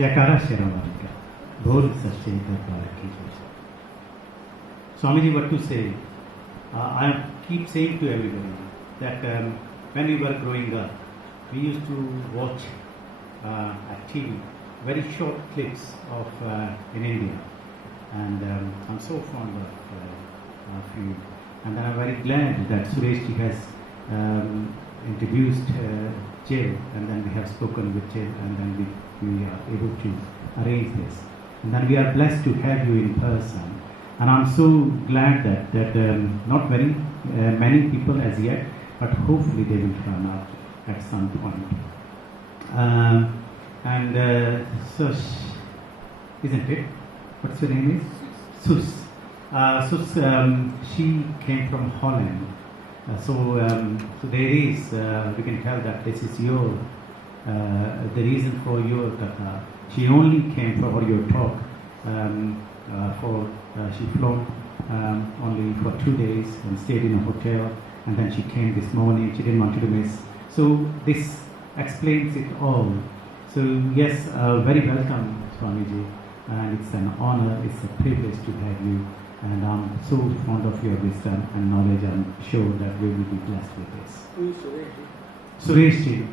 जयकारा शेरावाली का बोल सच्चे दरबार की जय। Swamiji, what to say? I keep saying to everybody that when we were growing up, we used to watch at TV very short clips of in India, and I'm so fond of you. And I'm very glad that Sureshji has introduced Jill, and then we have spoken with Jill, and then we are able to arrange this. And then we are blessed to have you in person. And I'm so glad that not very many people as yet, but hopefully they will turn up at some point. So, isn't it? What's your name is? Sus. Sus, she came from Holland. So there is, we can tell that this is your, the reason for your katha. She only came for your talk she flown only for 2 days and stayed in a hotel, and then she came this morning. She didn't want to miss. So this explains it all. So yes, very welcome, Swamiji, and it's an honor, it's a privilege to have you, and I'm so fond of your wisdom and knowledge. I'm sure that we will be blessed with this. Who is Sureshji? Sureshji.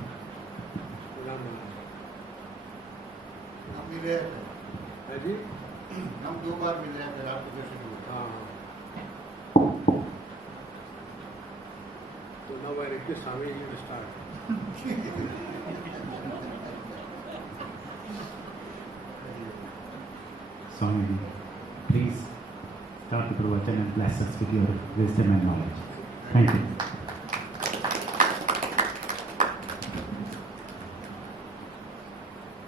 हम 2 बार मिले हैं, फिर आपके दर्शन हुए। तो now I request Swami to start. Swami, please start the Pravachan and bless us with your wisdom and knowledge. Thank you.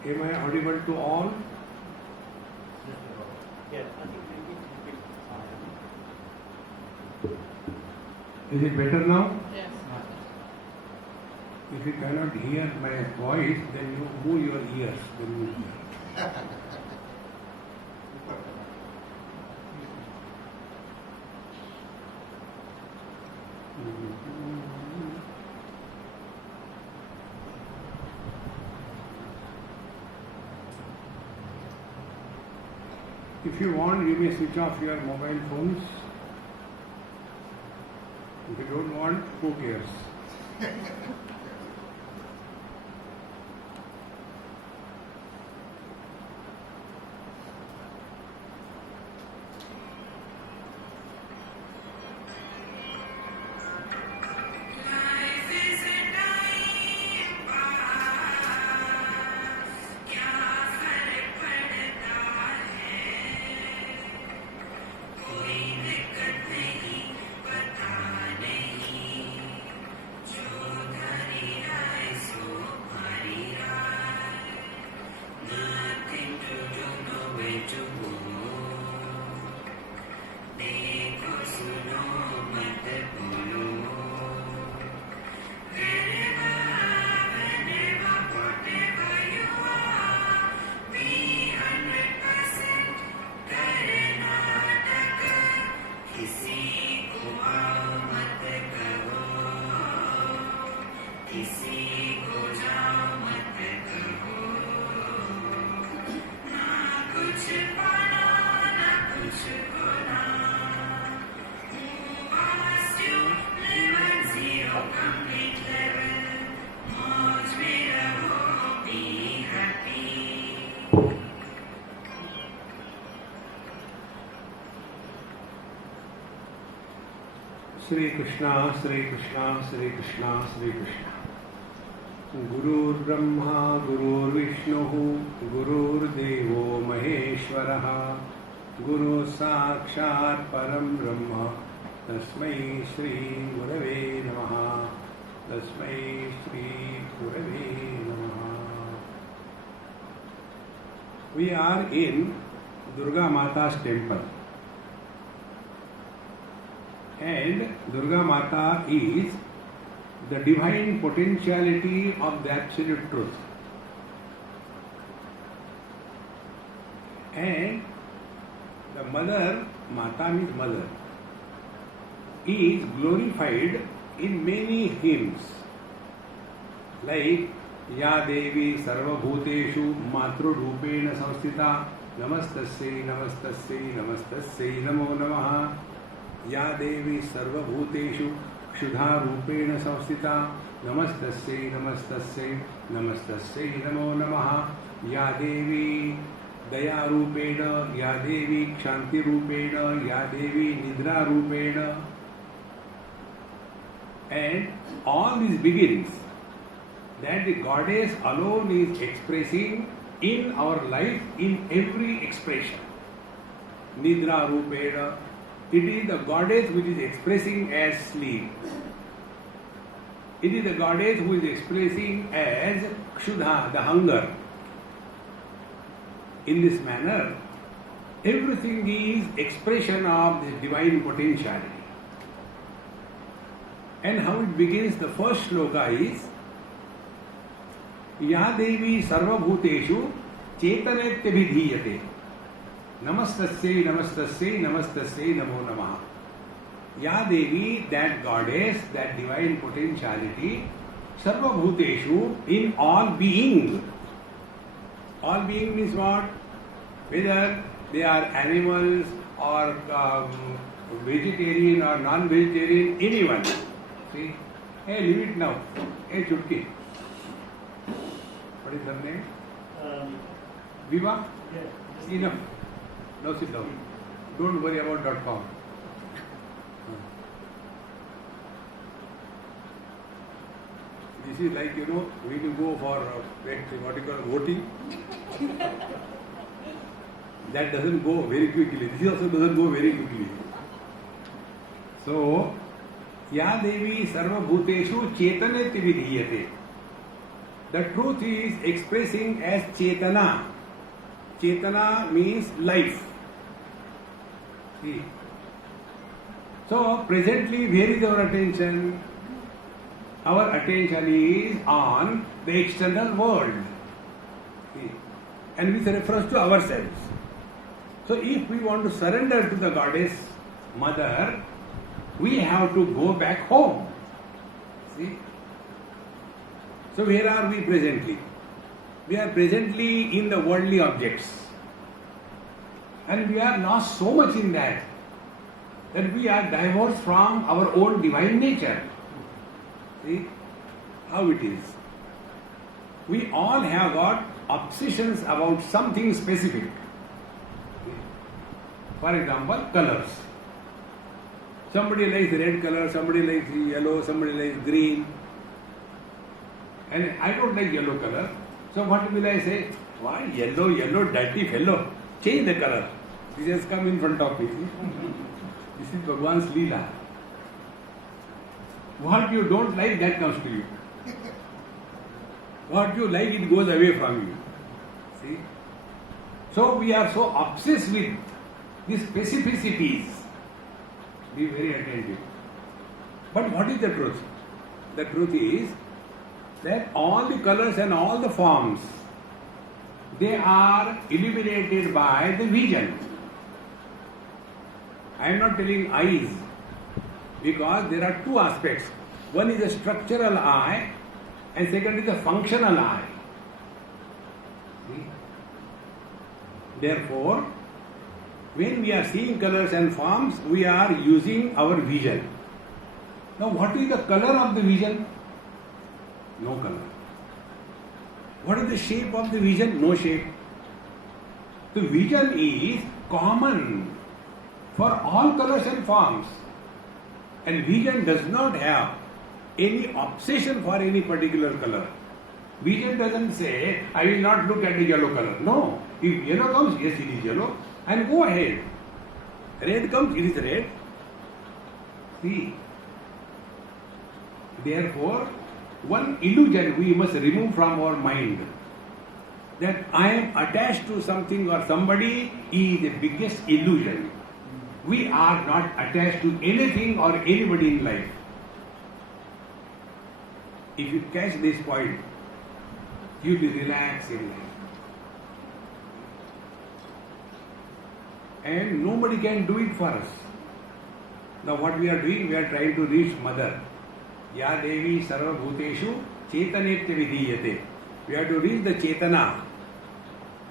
Am I audible to all? Yes, I think Is it better now? Yes. If you cannot hear my voice, then you move your ears. Then you hear. If you want, you may switch off your mobile phones. If you don't want, who cares? Shri Krishna, Shri Krishna, Shri Krishna, Shri Krishna. Gurur Brahma, Gurur Vishnu, Gurur Devo Maheshwaraha, Guru Sakshat Param Brahma, Tasmai Shri Gurave Namaha, Tasmai Shri Gurave Namaha. We are in Durga Mata's temple. And Durga Mata is the divine potentiality of the absolute truth. And the mother, Mata means mother, is glorified in many hymns. Like या देवी सर्वभूतेषु मातृरूपेण संस्थिता नमस्तस्यै नमस्तस्यै नमस्तस्यै नमो नमः। या देवी सर्वभूतेषु क्षुधारूपेण संस्थिता नमस्तस्यै नमस्तस्यै नमस्तस्यै नमो नमः। या देवी दयारूपेण, या देवी क्षान्तिरूपेण, या देवी निद्रारूपेण. And all this begins that the goddess alone is expressing in our life in every expression. Nidra Rupena, it is the goddess which is expressing as sleep. It is the goddess who is expressing as Kshudha, the hunger. In this manner, everything is expression of the divine potentiality. And how it begins, the first shloka is या देवी सर्वभूतेषु चेतनेत्यभिधीयते नमस्तस्यै नमस्तस्यै नमस्तस्यै नमो नमः. या देवी, that goddess, that divine potentiality, सर्वभूतेषु, in all being. All being means what? Whether they are animals or vegetarian or non-vegetarian, anyone. See? Hey, leave it now. Hey, Chutki. What is her name? Viva? Yes. Enough. Now sit down. Don't worry about .com. This is like, we will go for what you call voting. That doesn't go very quickly. This also doesn't go very quickly. So, Ya Devi Sarvabhuteshu Chetaneti Vidhiyate. The truth is expressing as Chetana. Chetana means life. See? So, presently, where is our attention? Our attention is on the external world. See? And with reference to ourselves. So, if we want to surrender to the goddess mother, we have to go back home. See? So where are we presently? We are presently in the worldly objects. And we are lost so much in that we are divorced from our own divine nature. See how it is. We all have got obsessions about something specific. For example, colors. Somebody likes red color, somebody likes yellow, somebody likes green. And I don't like yellow color. So what will I say? Why yellow, dirty fellow? Change the color. This has come in front of me. This is Bhagwan's Leela. What you don't like, that comes to you. What you like, it goes away from you. See? So we are so obsessed with these specificities. Be very attentive. But what is the truth? The truth is that all the colors and all the forms, they are illuminated by the vision. I am not telling eyes, because there are two aspects. One is a structural eye and second is a functional eye. See? Therefore, when we are seeing colors and forms, we are using our vision. Now, what is the color of the vision? No color. What is the shape of the vision? No shape. The vision is common for all colors and forms. And vision does not have any obsession for any particular color. Vision doesn't say, I will not look at the yellow color. No. If yellow comes, yes, it is yellow. And go ahead. Red comes, it is red. See. Therefore, one illusion we must remove from our mind. That I am attached to something or somebody is the biggest illusion. We are not attached to anything or anybody in life. If you catch this point, you will relax in life. And nobody can do it for us. Now what we are doing, we are trying to reach Mother. Ya Devi Sarva Bhuteshu Chetanetya Vidhiyate. We have to reach the Chetana.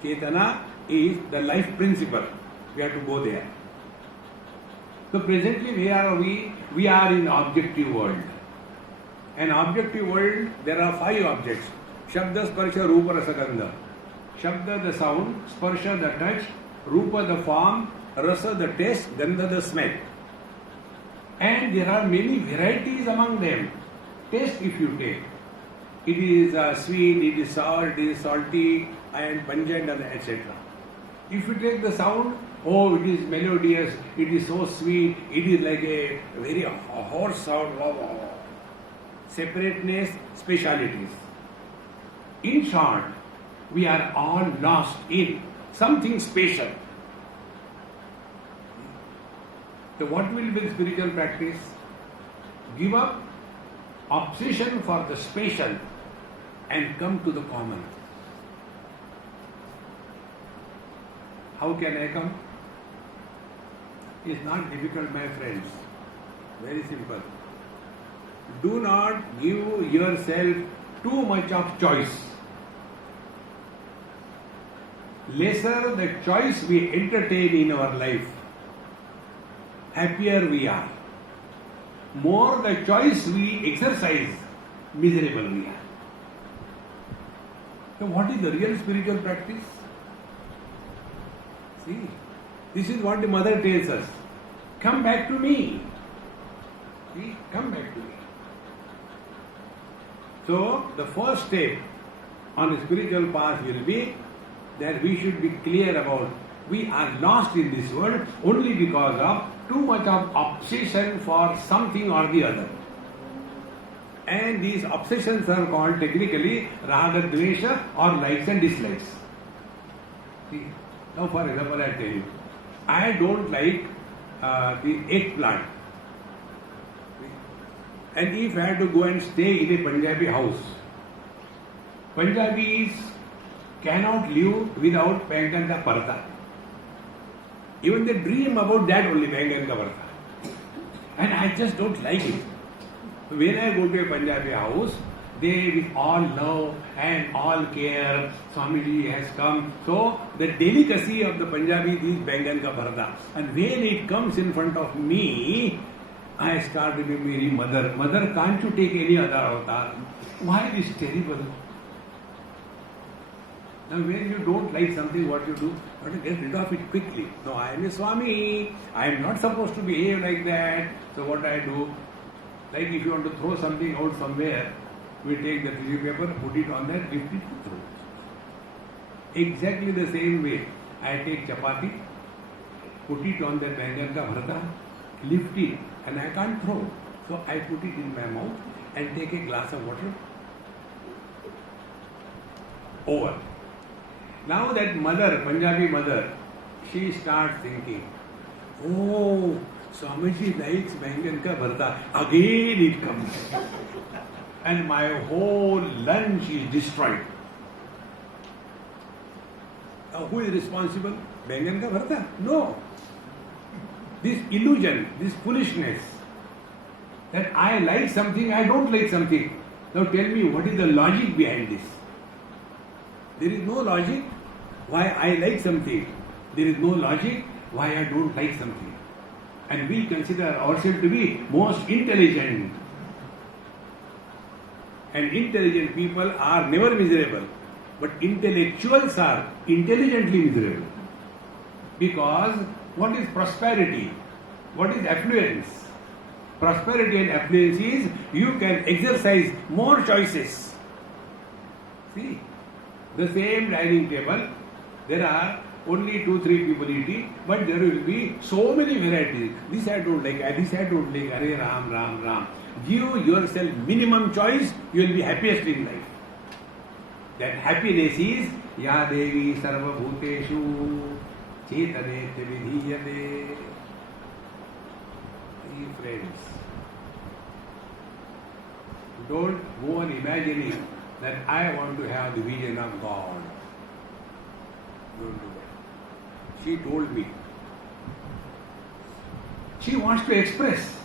Chetana is the life principle. We have to go there. So presently where are we? We are in objective world. An objective world, there are 5 objects. Shabda, Sparsha, Rupa, Rasa, Gandha. Shabda the sound, Sparsha the touch, Rupa the form, Rasa the taste, Gandha the smell. And there are many varieties among them. Taste if you take. It is sweet, it is sour, it is salty, and pungent, etc. If you take the sound, oh, it is melodious, it is so sweet, it is like a very hoarse sound. Separateness, specialities. In short, we are all lost in something special. So what will be the spiritual practice? Give up obsession for the special and come to the common. How can I come? It's not difficult, my friends. Very simple. Do not give yourself too much of choice. Lesser the choice we entertain in our life, happier we are. More the choice we exercise, miserable we are. So what is the real spiritual practice? See, this is what the mother tells us. Come back to me. See, come back to me. So the first step on the spiritual path will be that we should be clear about we are lost in this world only because of too much of obsession for something or the other. And these obsessions are called technically raga, dvesha or likes and dislikes. See, now for example I tell you, I don't like the eggplant. And if I had to go and stay in a Punjabi house, Punjabis cannot live without bangan ka parda. Even they dream about that only, bangan ka parda. And I just don't like it. When I go to a Punjabi house, they with all love and all care, Swamiji has come. So the delicacy of the Punjabi is bangan ka parda. And when it comes in front of me, I start remembering mother. Mother, can't you take any other avatar? Why this terrible? Now when you don't like something, what you do? You have to get rid of it quickly. No, I am a Swami. I am not supposed to behave like that. So what I do? Like if you want to throw something out somewhere, we take the tissue paper, put it on there, lift it, throw. Exactly the same way. I take chapati, put it on the bangan ka bharta, lift it, and I can't throw. So I put it in my mouth and take a glass of water. Over. Now that mother, Punjabi mother, she starts thinking, oh, Swamiji likes bangan ka bharta. Again it comes. And my whole lunch is destroyed. Now who is responsible? Bangan ka bharta? No. This illusion, this foolishness, that I like something, I don't like something. Now tell me, what is the logic behind this? There is no logic why I like something. There is no logic why I don't like something. And we consider ourselves to be most intelligent. And intelligent people are never miserable. But intellectuals are intelligently miserable. Because what is prosperity? What is affluence? Prosperity and affluence is you can exercise more choices. See, the same dining table, there are only 2-3 people eating, but there will be so many varieties. This I don't like, this I don't like, Hare Ram, Ram, Ram. Give yourself minimum choice, you will be happiest in life. That happiness is Ya Devi Sarva Bhuteshu Chetane Vidhiyate. Friends, don't go on imagining that I want to have the vision of God. Don't do that. She told me. She wants to express.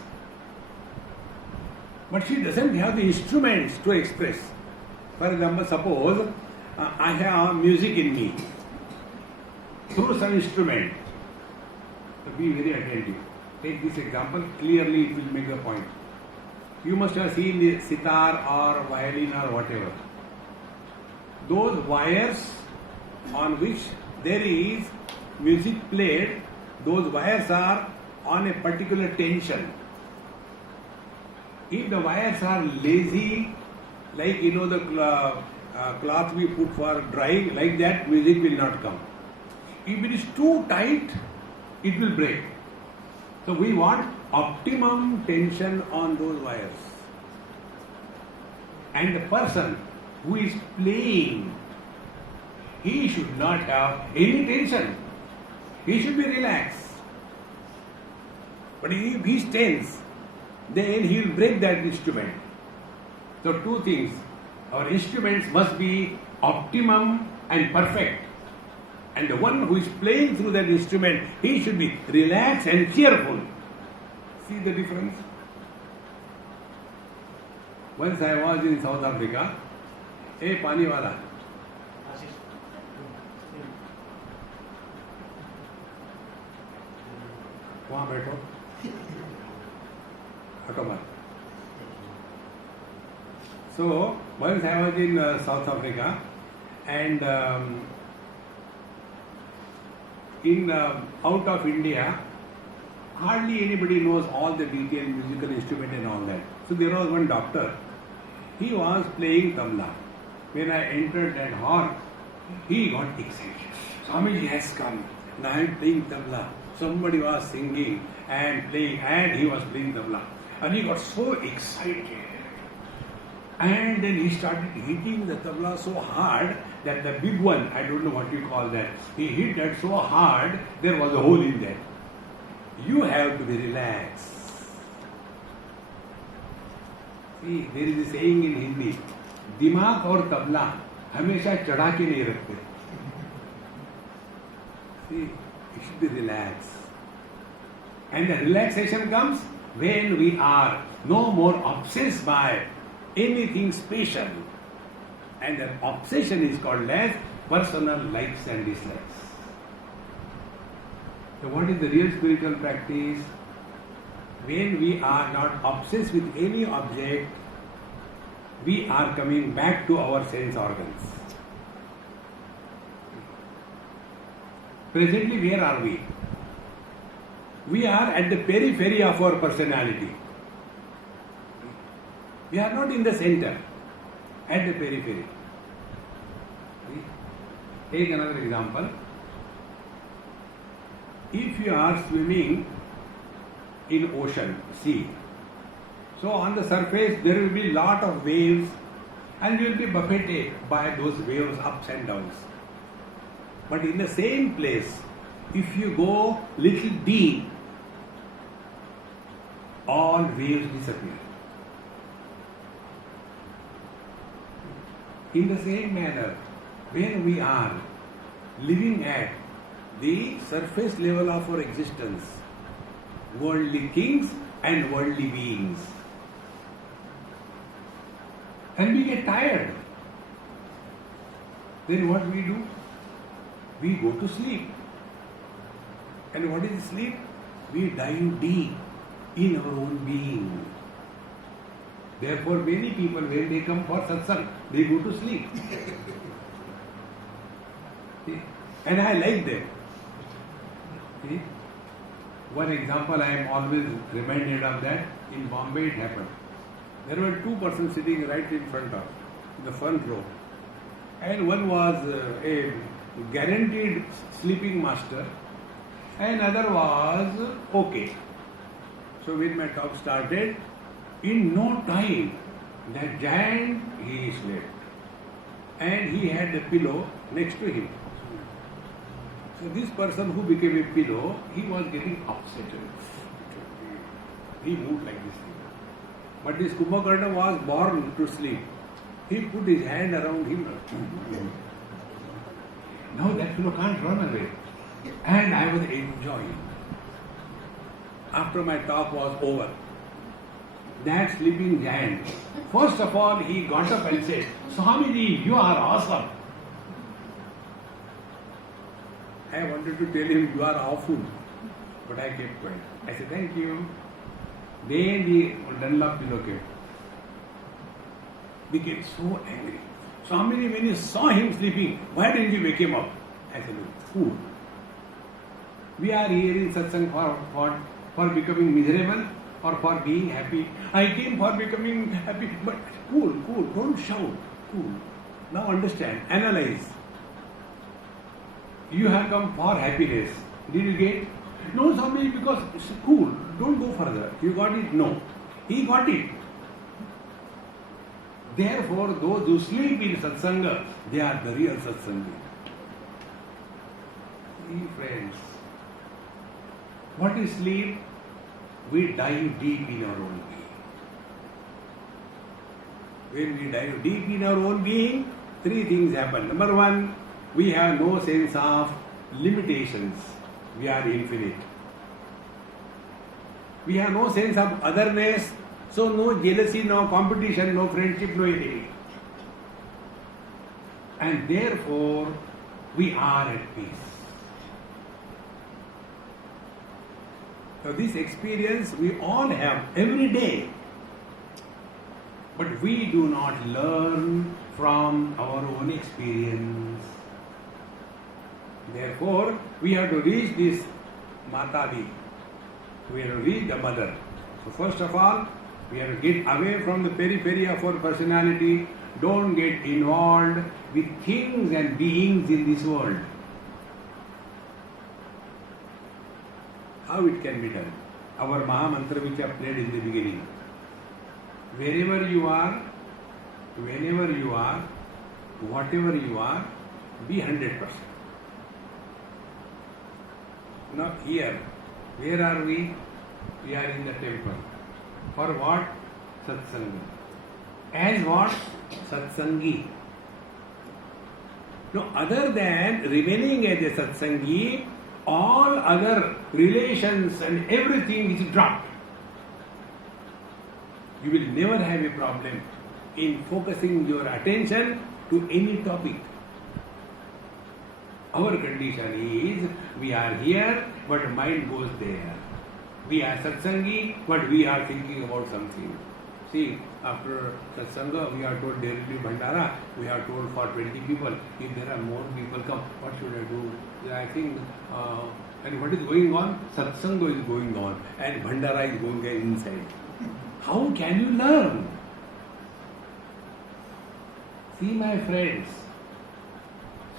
But she doesn't have the instruments to express. For example, suppose I have music in me through some instrument. So be very attentive. Take this example, clearly it will make the point. You must have seen the sitar or violin or whatever. Those wires on which there is music played, those wires are on a particular tension. If the wires are lazy, like the cloth we put for drying, like that music will not come. If it is too tight, it will break. So we want optimum tension on those wires. And the person who is playing, he should not have any tension. He should be relaxed. But if he is tense, then he will break that instrument. So two things. Our instruments must be optimum and perfect. And the one who is playing through that instrument, he should be relaxed and cheerful. See the difference? Once I was in South Africa, a pani wala. वहाँ बैठो हटो मत. So once I was in South Africa, and out of India, hardly anybody knows all the detailed musical instrument and all that. So there was one doctor. He was playing tabla. When I entered that hall, he got excited. Swamiji has come. And I am playing tabla. Somebody was singing and playing, and he was playing tabla. And he got so excited. And then he started hitting the tabla so hard that the big one, I don't know what you call that, he hit that so hard, there was a hole in that. You have to be relaxed. See, there is a saying in Hindi, दिमाग और तबला हमेशा चढ़ा के नहीं रखते. See, you should be relaxed. And the relaxation comes when we are no more obsessed by anything special. And that obsession is called as personal likes and dislikes. So what is the real spiritual practice? When we are not obsessed with any object, we are coming back to our sense organs. Presently, where are we? We are at the periphery of our personality. We are not in the center, at the periphery. Take another example. If you are swimming in ocean, sea, so on the surface there will be lot of waves and you will be buffeted by those waves ups and downs. But in the same place, if you go little deep, all waves disappear. In the same manner, when we are living at the surface level of our existence, worldly kings and worldly beings, and we get tired, then what we do? We go to sleep. And what is sleep? We dive deep in our own being. Therefore, many people, when they come for satsang, they go to sleep. See? And I like them. See? One example I am always reminded of that, in Bombay it happened. There were two persons sitting right in the front row. And one was a guaranteed sleeping master, and other was okay. So when my talk started, in no time, that giant, he slept. And he had a pillow next to him. So this person who became a pillow, he was getting upset. He moved like this. But this Kumbhakarna was born to sleep. He put his hand around him. Now that fellow can't run away. And I was enjoying. After my talk was over, that sleeping giant, first of all, he got up and said, Swamiji, you are awesome. I wanted to tell him, you are awful. But I kept quiet. I said, thank you. Then the Dunlop pillow came. Became so angry. Swami, when you saw him sleeping, why didn't you wake him up? I said, look, fool. We are here in satsang for becoming miserable or for being happy. I came for becoming happy, but cool, don't shout, cool. Now understand, analyze. You have come for happiness. Did you get? No, Swami, because it's cool. Don't go further. You got it? No. He got it. Therefore, those who sleep in satsanga, they are the real satsangi. See, friends, what is sleep? We dive deep in our own being. When we dive deep in our own being, three things happen. Number one, we have no sense of limitations. We are infinite. We have no sense of otherness, so no jealousy, no competition, no friendship, no enemy. And therefore, we are at peace. So this experience we all have every day. But we do not learn from our own experience. Therefore, we have to reach this Matadi. We have to reach the mother. So first of all, we have to get away from the periphery of our personality. Don't get involved with things and beings in this world. How it can be done? Our Maha Mantra which I played in the beginning. Wherever you are, whenever you are, whatever you are, be 100%. Now here, where are we? We are in the temple. For what? Satsanga. As what? Satsangi. No, other than remaining as a satsangi, all other relations and everything is dropped. You will never have a problem in focusing your attention to any topic. Our condition is, we are here, but mind goes there. We are satsangi, but we are thinking about something. See, after satsanga, we are told directly Bhandara, we are told for 20 people. If there are more people come, what should I do? I think, and what is going on? Satsanga is going on, and Bhandara is going inside. How can you learn? See, my friends,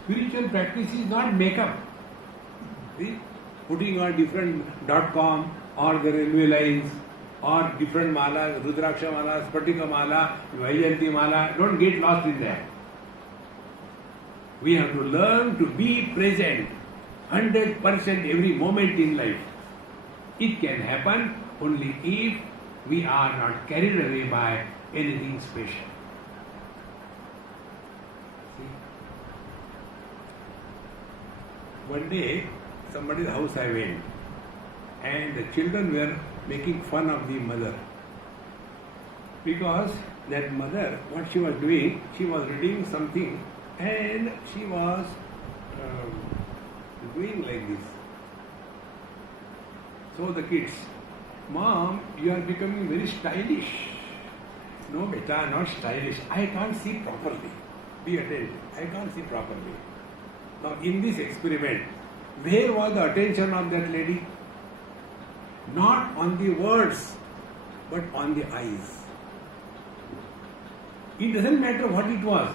spiritual practice is not makeup. See, putting on different .com or the railway lines or different malas, Rudraksha mala, Spatika mala, Vaijayanti mala. Don't get lost in that. We have to learn to be present 100% every moment in life. It can happen only if we are not carried away by anything special. See? One day, somebody's house I went, and the children were making fun of the mother. Because that mother, what she was doing, she was reading something and she was doing like this. So the kids, Mom, you are becoming very stylish. No, beta, not stylish. I can't see properly. Be attentive. I can't see properly. Now, in this experiment, where was the attention of that lady? Not on the words, but on the eyes. It doesn't matter what it was,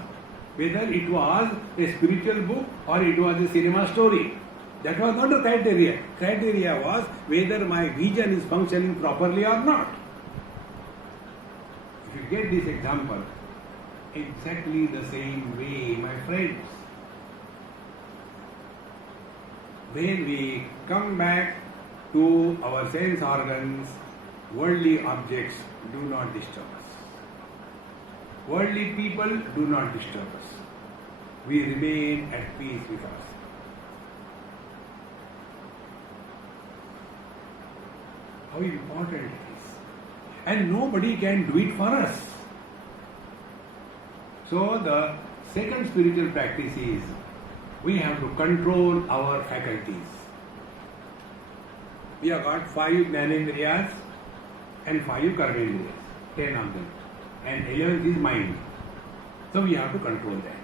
whether it was a spiritual book or it was a cinema story. That was not the criteria. Criteria was whether my vision is functioning properly or not. If you get this example, exactly the same way, my friends, when we come back to our sense organs, worldly objects do not disturb us. Worldly people do not disturb us. We remain at peace with us. How important it is. And nobody can do it for us. So the second spiritual practice is we have to control our faculties. We have got 5 Jnanendriyas and 5 Karmendriyas, 10 of them. And 11th is mind. So we have to control that.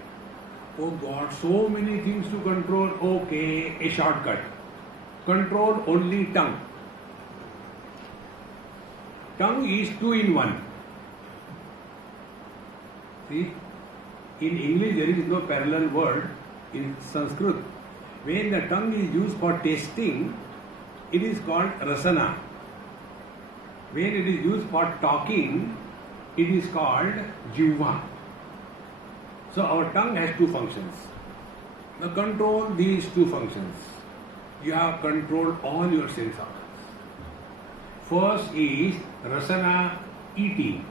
Oh God, so many things to control. Okay, a shortcut. Control only tongue. Tongue is 2 in 1. See, in English there is no parallel word in Sanskrit. When the tongue is used for tasting, it is called rasana. When it is used for talking, it is called jivva. So our tongue has 2 functions. Now control these 2 functions. You have controlled all your sense organs. First is rasana, eating.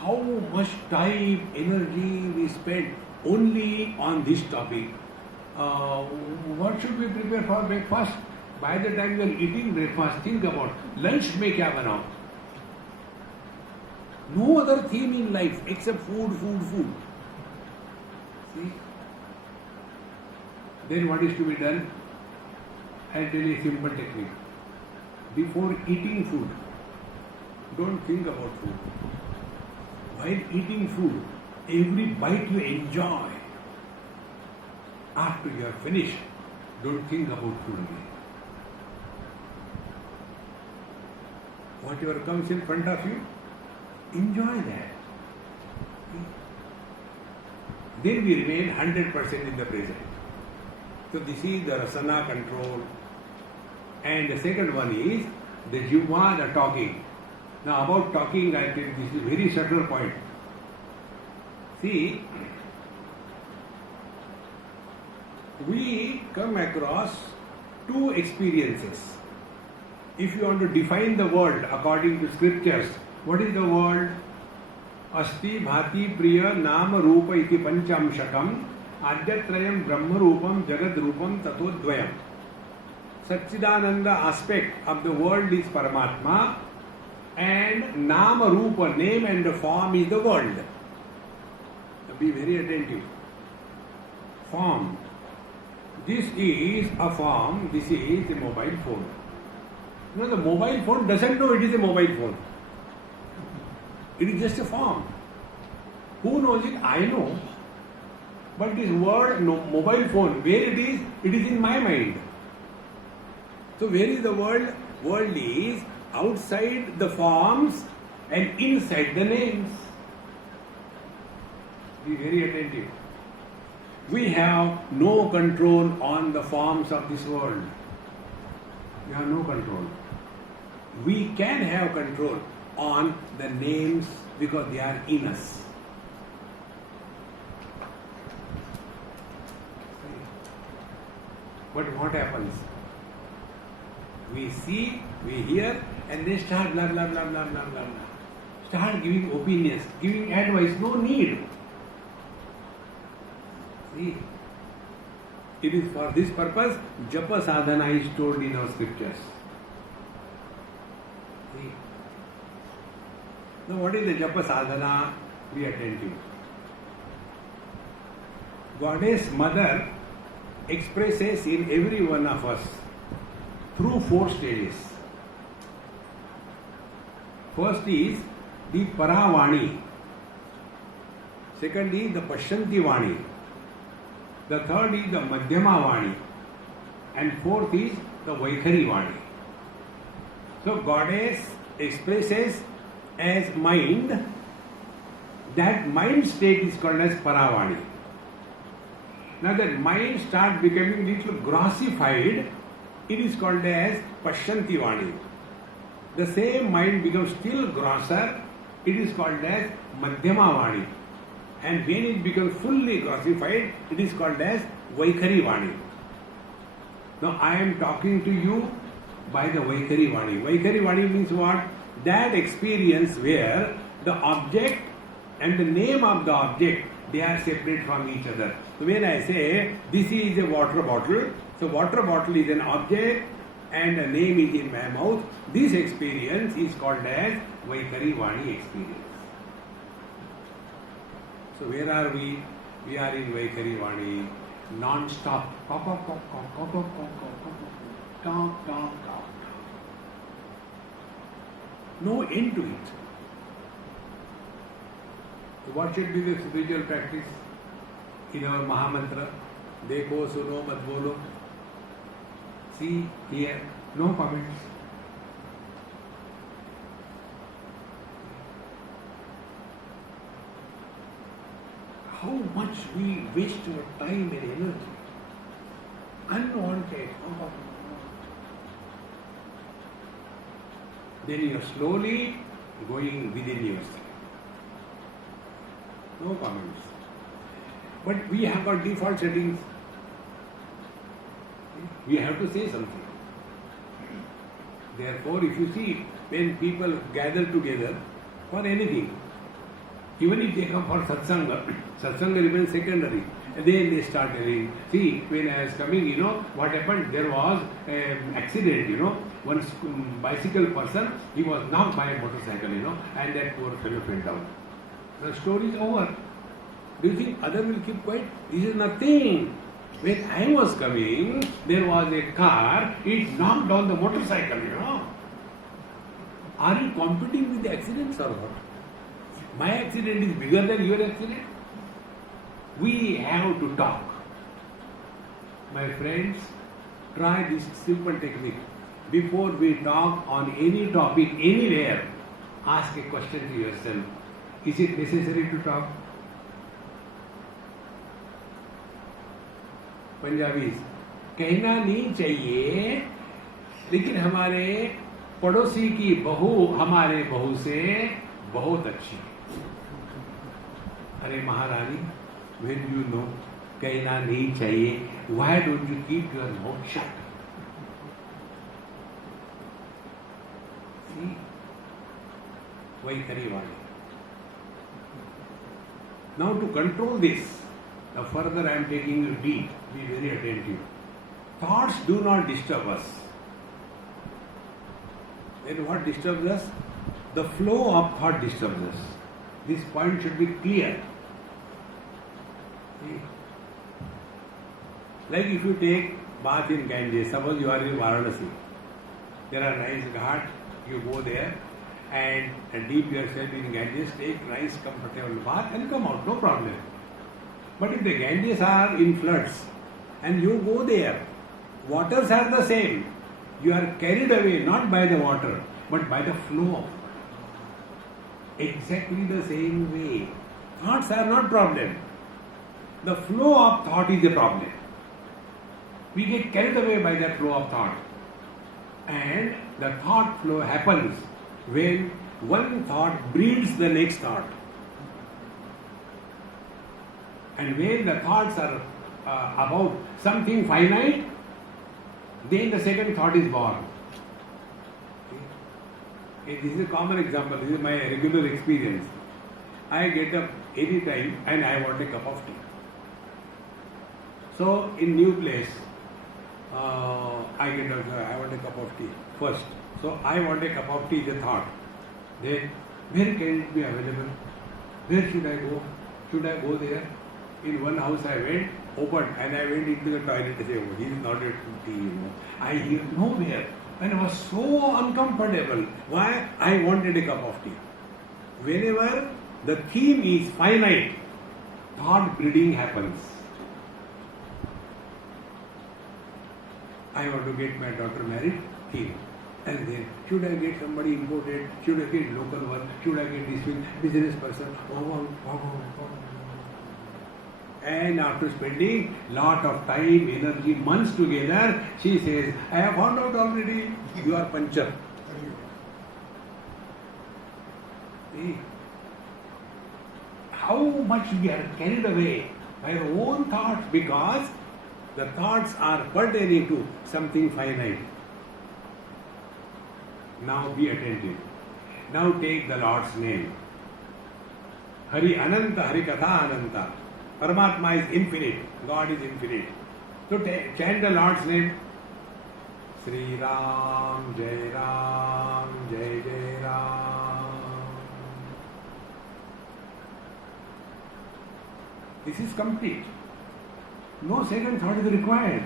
How much time, energy we spend only on this topic. What should we prepare for breakfast? By the time you are eating breakfast, think about lunch में क्या बनाओ. No other theme in life except food, food, food. See? Then what is to be done? I'll tell you a simple technique. Before eating food, don't think about food. While eating food, every bite you enjoy, after you are finished, don't think about food again. Whatever comes in front of you, enjoy that. Then we remain 100% in the present. So this is the rasana control. And the second one is the jivva, the talking. Now about talking, I think this is a very subtle point. See, we come across 2 experiences. If you want to define the world according to scriptures, what is the world? Asti bhati priya nama rupa iti panchamshakam adyatrayam brahma rupam jagad rupam tato dvayam. Satchidananda aspect of the world is Paramatma and nama rupa, name and form is the world. Be very attentive. Form. This is a form, this is a mobile phone. No, the mobile phone doesn't know it is a mobile phone. It is just a form. Who knows it? I know. But this word, no, mobile phone, where it is in my mind. So where is the world? World is outside the forms and inside the names. Be very attentive. We have no control on the forms of this world. We have no control. We can have control on the names because they are in us. But what happens? We see, we hear, and they start blah blah blah blah blah blah. Start giving opinions, giving advice, no need. See, it is for this purpose, japa sadhana is told in our scriptures. See. Now what is the japa sadhana? Be attentive. Goddess Mother expresses in every one of us through 4 stages. First is the Paravani. Second is the Pashyanti Vani. The third is the Madhyama Vani. And fourth is the Vaikhari Vani. So Goddess expresses as mind. That mind state is called as Paravani. Now that mind starts becoming little grossified, it is called as Pashyanti Vani. The same mind becomes still grosser, it is called as Madhyama Vani. And when it becomes fully grossified, it is called as Vaikhari Vani. Now I am talking to you by the Vaikhari Vani. Vaikhari Vani means what? That experience where the object and the name of the object, they are separate from each other. So when I say this is a water bottle, so water bottle is an object and a name is in my mouth, this experience is called as Vaikhari Vani experience. So where are we? We are in Vaikari Vani, non-stop. Talk, talk, talk, talk, talk, talk, talk, talk, talk, talk, talk, talk. No end to it. So what should be the spiritual practice? In our Mahamantra, Dekho suno mat bolo. See here, no comments. How much we waste our time and energy. Unwanted. Then you are slowly going within yourself. No comments. But we have got default settings. We have to say something. Therefore, if you see, when people gather together for anything, even if they come for satsanga, satsanga remains secondary. And then they start telling, see, when I was coming, what happened? There was an accident, one bicycle person, he was knocked by a motorcycle, and that poor fellow fell down. The story is over. Do you think other will keep quiet? This is nothing. When I was coming, there was a car, it knocked down the motorcycle, Are you competing with the accidents or what? My accident is bigger than your accident. We have to talk. My friends, try this simple technique. Before we talk on any topic, anywhere, ask a question to yourself. Is it necessary to talk? Punjabis कहना नहीं चाहिए, लेकिन हमारे पड़ोसी की बहू हमारे बहू से बहुत अच्छी है. अरे महारानी, when you know कहना नहीं चाहिए, why don't you keep your mouth shut? See, वही करी वाले. Now to control this, the further I am taking you deep, be very attentive. Thoughts do not disturb us. Then what disturbs us? The flow of thought disturbs us. This point should be clear. See? Like if you take bath in Ganges, suppose you are in Varanasi, there are nice ghats, you go there and dip yourself in Ganges, take nice comfortable bath and come out, no problem. But if the Ganges are in floods and you go there, waters are the same. You are carried away not by the water but by the flow. Exactly the same way. Thoughts are not problem. The flow of thought is a problem. We get carried away by that flow of thought. And the thought flow happens when one thought breeds the next thought. And when the thoughts are about something finite, then the second thought is born. This is a common example. This is my regular experience. I get up any time and I want a cup of tea. So in new place, I get up, I want a cup of tea first. So I want a cup of tea, the thought. Then where can it be available? Where should I go? Should I go there? In one house I went, opened, and I went into the toilet and said, oh, he is not at tea, I hear nowhere. And I was so uncomfortable. Why? I wanted a cup of tea. Whenever the theme is finite, thought breeding happens. I want to get my daughter married, theme. And then, should I get somebody imported? Should I get local one? Should I get this business person? And after spending lot of time, energy, months together, she says, I have found out already, you are puncture. See, how much we are carried away by our own thoughts because the thoughts are pertaining to something finite. Now be attentive. Now take the Lord's name. Hari Ananta, Hari Katha Ananta. Paramatma is infinite. God is infinite. So chant the Lord's name. Sri Ram, Jai Ram, Jai Jai Ram. This is complete. No second thought is required.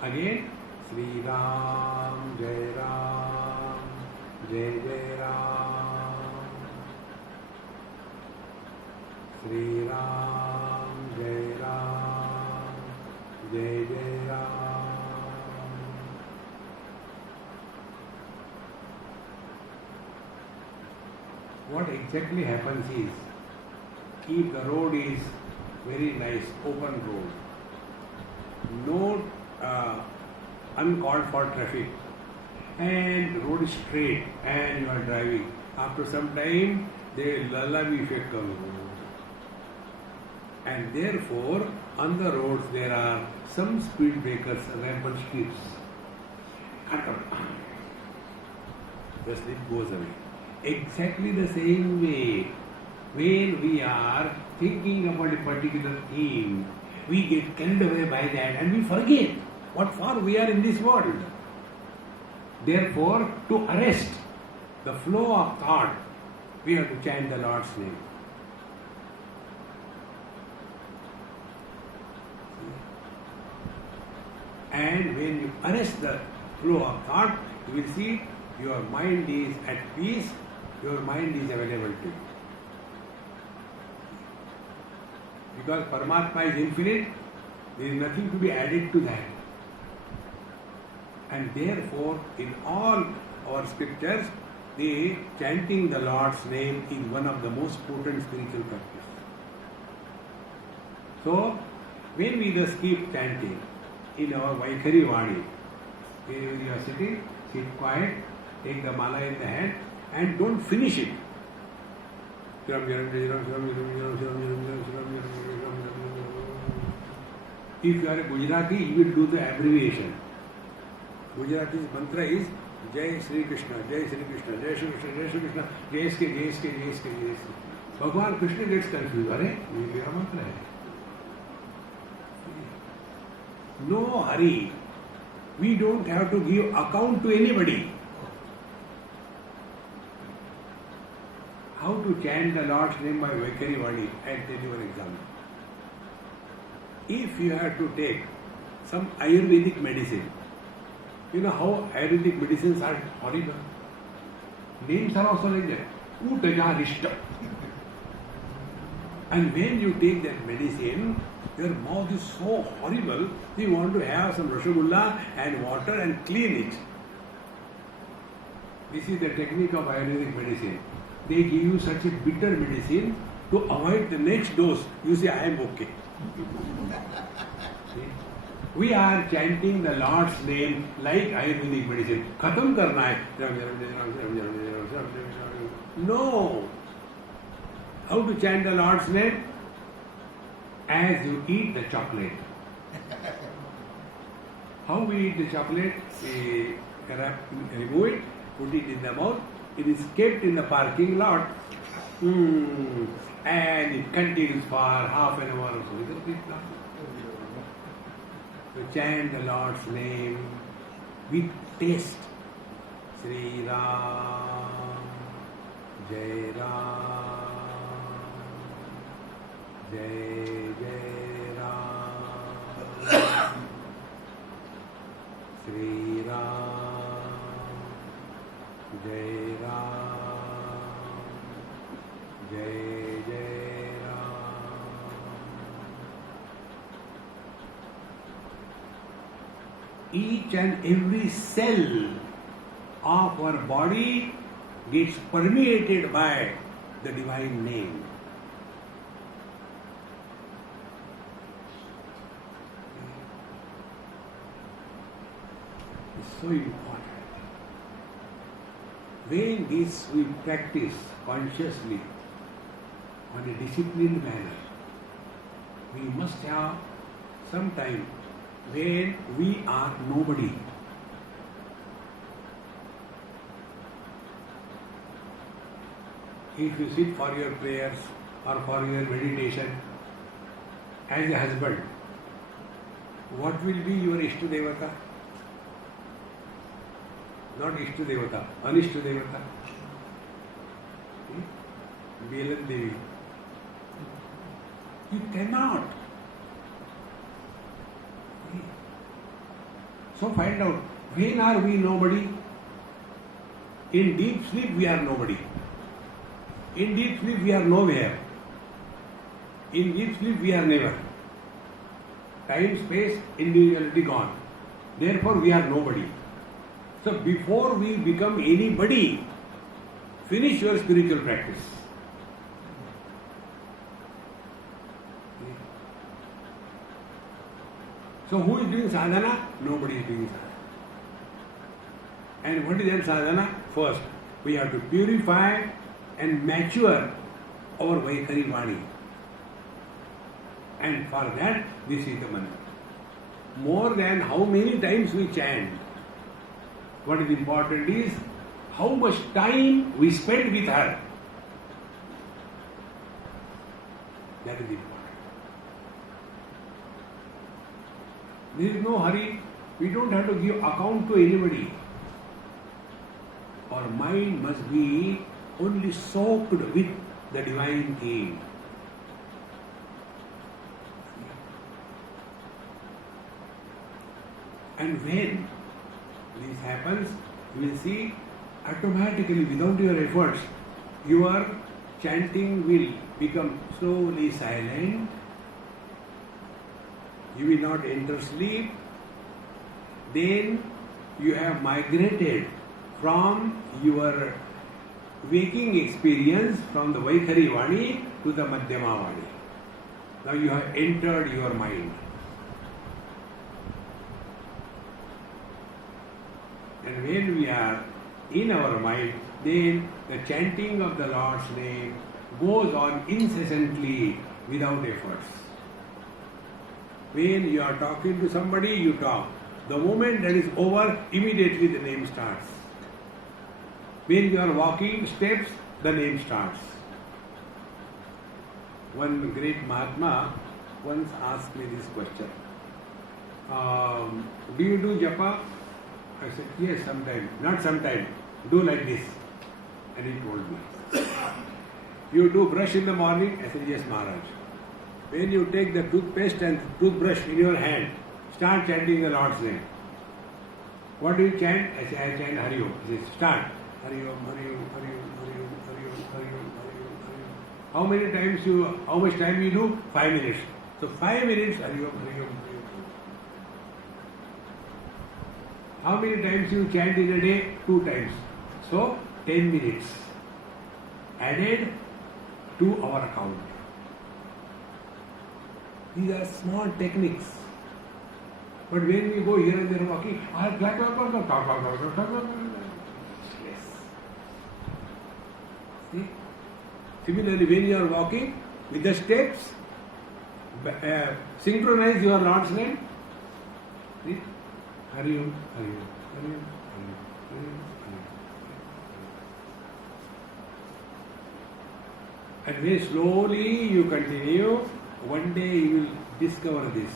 Again, Sri Ram, Jai Ram, Jai Jai Ram. Sri Ram, Jai Ram, Jai Jai Ram. What exactly happens is, if the road is very nice, open road, no uncalled for traffic, and the road is straight and you are driving, after some time the lullaby effect comes. And therefore, on the roads there are some speed breakers, rampant strips. The slip goes away. Exactly the same way, when we are thinking about a particular theme, we get carried away by that and we forget what for we are in this world. Therefore, to arrest the flow of thought, we have to chant the Lord's name. And when you arrest the flow of thought, you will see your mind is at peace, your mind is available to you. Because Paramatma is infinite, there is nothing to be added to that. And therefore, in all our scriptures, the chanting the Lord's name is one of the most potent spiritual practices. So, when we just keep chanting in our Vaikhari Vani, when you are sitting, sit quiet, take the mala in the hand and don't finish it. If you are a Gujarati, you will do the abbreviation. Gujarati's mantra is Jai Sri Krishna, Jai Sri Krishna, Jai Sri Krishna, Jai Sri Krishna, Jai Ske, Jai Ske, Jai Ske, Jai Ske. Bhagwan Krishna gets confused. Are, ये मेरा mantra है. No hurry. We don't have to give account to anybody. How to chant the Lord's name by Vaikhari Vani? I'll tell you an example. If you have to take some Ayurvedic medicine, you know how Ayurvedic medicines are horrible. Names are also like that. Utajarishta. And when you take that medicine, your mouth is so horrible, you want to have some rasgulla and water and clean it. This is the technique of Ayurvedic medicine. They give you such a bitter medicine to avoid the next dose. You say, I am okay. We are chanting the Lord's name like Ayurvedic medicine. Khatam karna hai. No. How to chant the Lord's name? As you eat the chocolate. How we eat the chocolate? We remove it, put it in the mouth. It is kept in the parking lot. And it continues for half an hour or so. To chant the Lord's name with taste. Sri Ram, Jai Ram, Jai Jai Ram, Sri Ram, Jai Ram, Jai Jai Ram. Each and every cell of our body gets permeated by the divine name. It's so important. When this we practice consciously on a disciplined manner, we must have some time when we are nobody. If you sit for your prayers or for your meditation as a husband, what will be your Ishta Devata? Not Ishta Devata, Anishta Devata. Belan Devi. You cannot. So find out, when are we nobody? In deep sleep we are nobody. In deep sleep we are nowhere. In deep sleep we are never. Time, space, individuality gone. Therefore we are nobody. So before we become anybody, finish your spiritual practice. So who is doing sadhana? Nobody is doing sadhana. And what is that sadhana? First, we have to purify and mature our Vaikhari Vani. And for that, this is the mantra. More than how many times we chant, what is important is how much time we spend with her. That is important. There is no hurry. We don't have to give account to anybody. Our mind must be only soaked with the divine theme. And when this happens, you will see automatically, without your efforts, your chanting will become slowly silent. You will not enter sleep. Then you have migrated from your waking experience from the Vaikhari Vani to the Madhyama Vani. Now you have entered your mind. And when we are in our mind, then the chanting of the Lord's name goes on incessantly without efforts. When you are talking to somebody, you talk. The moment that is over, immediately the name starts. When you are walking steps, the name starts. One great Mahatma once asked me this question. Do you do japa? I said, yes, sometime. Not sometime. Do like this. And he told me. You do brush in the morning? I said, yes, Maharaj. When you take the toothpaste and toothbrush in your hand, start chanting the Lord's name. What do you chant? I say, I chant Hari Om. He says, start. Hari Om, Hari Om, Hari Om, Hari Om, Hari Om, Hari Om, Hari Om, Hari Om. How much time you do? 5 minutes. So 5 minutes, Hari Om, Hari Om, Hari Om. How many times you chant in a day? 2 times. So 10 minutes added to our account. These are small techniques. But when we go here and there walking, yes. See? Similarly, when you are walking with the steps, synchronize your Lord's name. See? Hari Om, Hari Om, Hari Om, Hari Om, Hari Om, Hari Om. And when slowly you continue, one day you will discover this.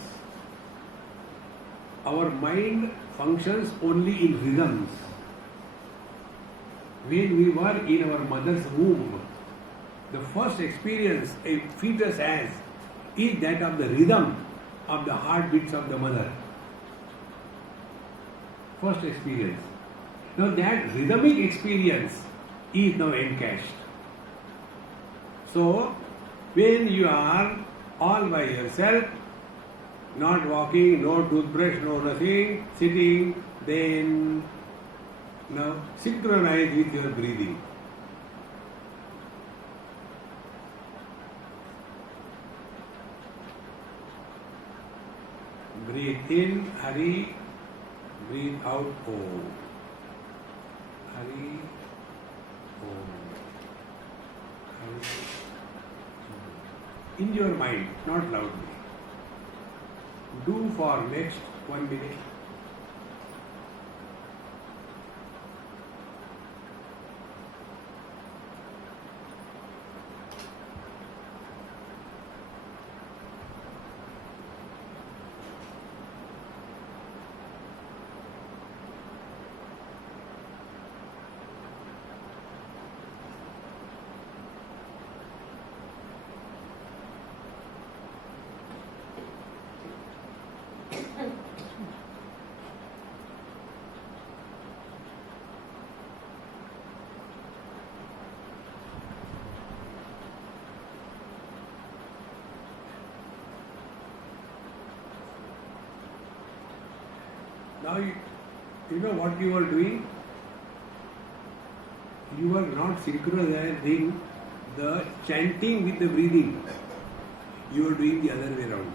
Our mind functions only in rhythms. When we were in our mother's womb, the first experience a fetus has is that of the rhythm of the heartbeats of the mother. First experience. Now that rhythmic experience is now encashed. So, when you are all by yourself, not walking, no toothbrush, no nothing, sitting, then now synchronize with your breathing. Breathe in, Hari. Breathe out, Om. Hari, Om. Hari, Om. In your mind, not loudly. Do for next 1 minute. Now you know what you are doing? You are not synchronizing the chanting with the breathing. You are doing the other way around.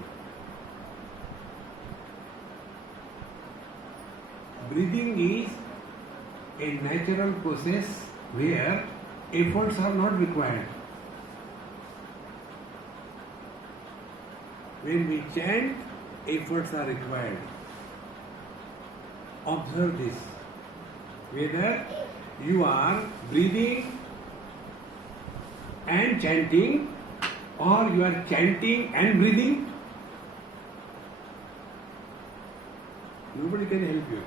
Breathing is a natural process where efforts are not required. When we chant, efforts are required. Observe this. Whether you are breathing and chanting, or you are chanting and breathing, nobody can help you.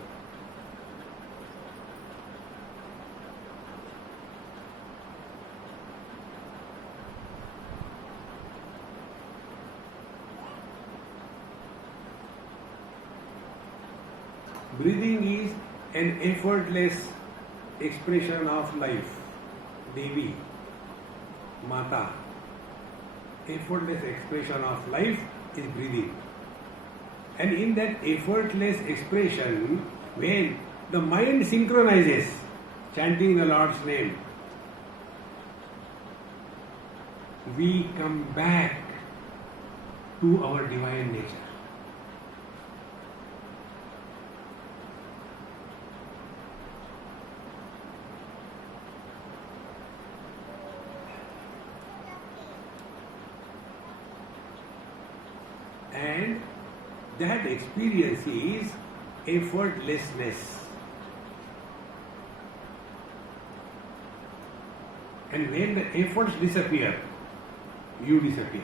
Breathing is an effortless expression of life. Devi, Mata. Effortless expression of life is breathing. And in that effortless expression, when the mind synchronizes, chanting the Lord's name, we come back to our divine nature. And that experience is effortlessness. And when the efforts disappear, you disappear.